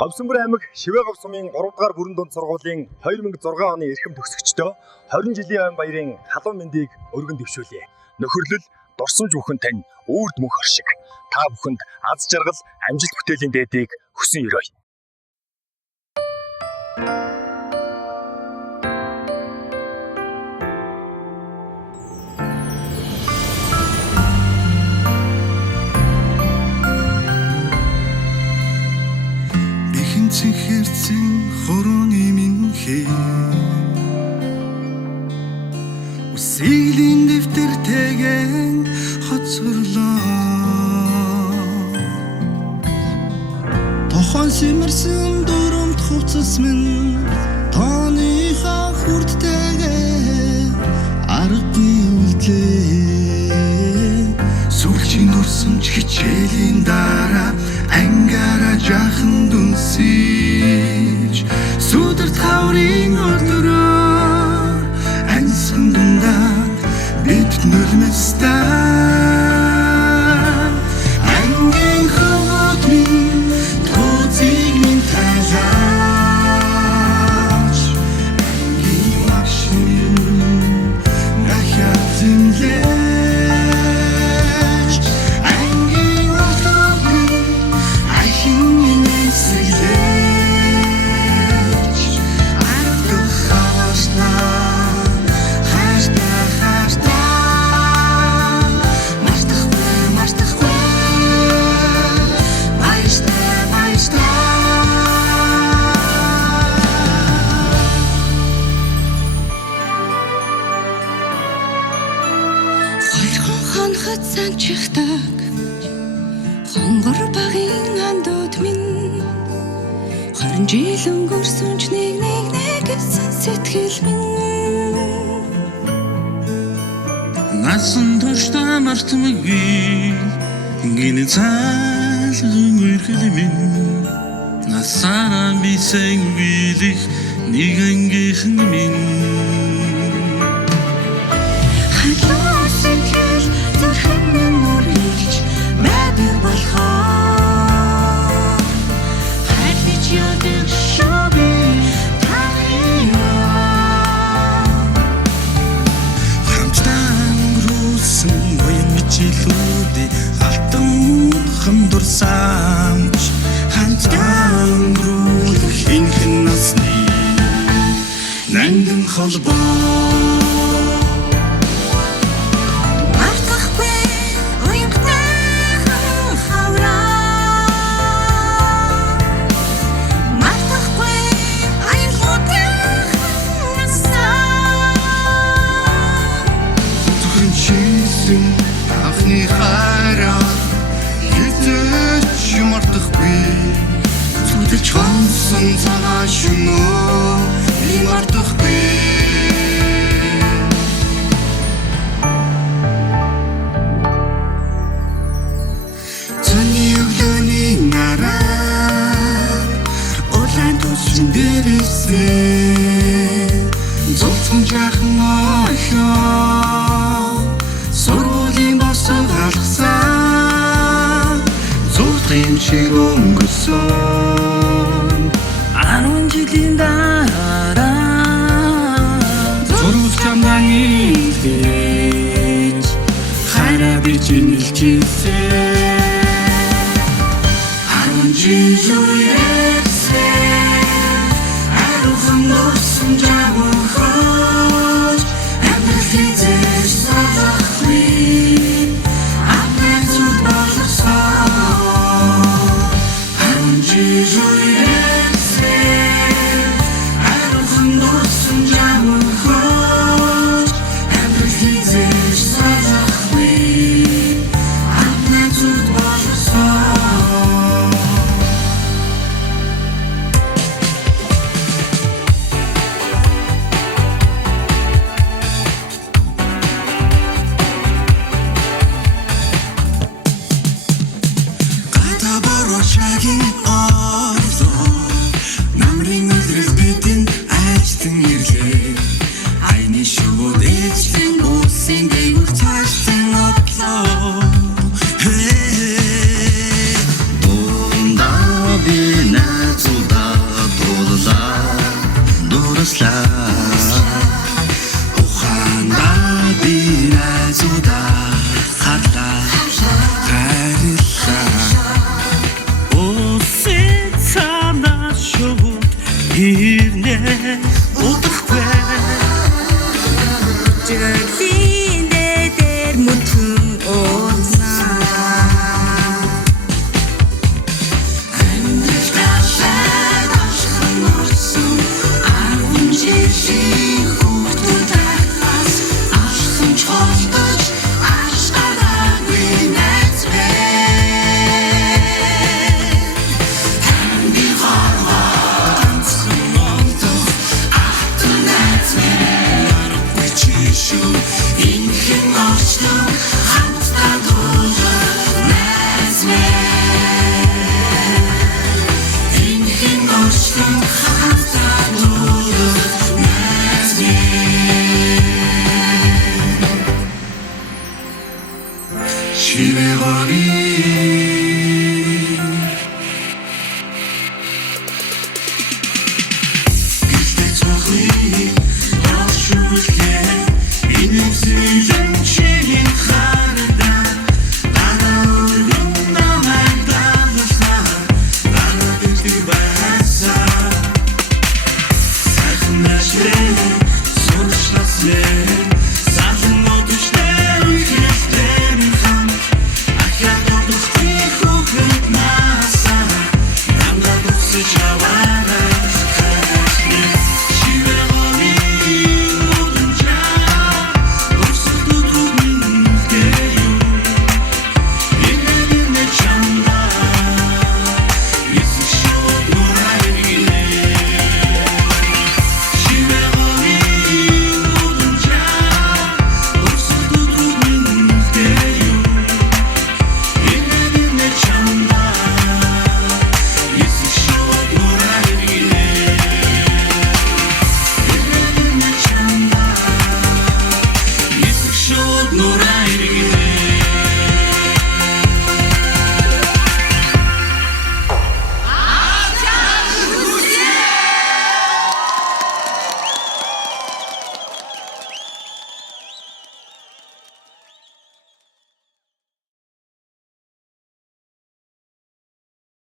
Говьсөнбөр аймаг Шивээгов сумын 3 дугаар бүрэн дунд сургуулийн 2006 оны эрхэм төгсөгчдөө 20 жилийн айн баярын халуун мэндийг өргөн дэвшүүлье. Нөхөрлөл, дурсамж бүхэн тань үрд мөнх оршиг. Та бүхэнд аз жаргал, амжилт бүтээлийн дээдийг хүсэн өрөөе. Хэрцэн хорооны минь хээ Үсэйлийн дэвтэртэйгэн хоцорлоо Тохон симэрсэн дурамт хувцас минь тооныхаа хүрдтэйгээ аргагүй үлдлээ Сүлжийн дурсамж хичээлийн дараа ангара жахан дүнсэж Сүдэрт хаврын өдрөөр аньсан дундаа бид нулимстай Ангийн хөвөд минь төөцийг минь тайлаач Ангийн машин нахяд зэмлээч Ангийн өдрөөр минь айхин минь сэглээч Ардах хаваштаа санчихдаг хонгор багын андууд минь 20 жил өнгөрсөн ч нэг гэсэн сэтгэл минь Насан туршдаа мартамгүй гинэ цаалгын үрхэл минь Насаараа бисэн билих нэг ангийнхан минь хамдурсамж хамтдан рүүлэх инхэн насны нандин холбоо Ахны хараа хизээч юмартахгүй зүдэж хонсон цагааш юмоо юмартахгүй Цоны өглөөний нараа улаан тусчин дээрээсээ зулцсан жаахан охоо Сургуулийн босоо алгасан Зүртийн шиг өнгөрсөн 10 жилийн дараа Зурвал чамдан илгээж Хайраа бич инэлчээсээ 10 жил үерсэн Арухан дурсан жаман хөөж Амьдрал хизээж салахгүй Шивээгори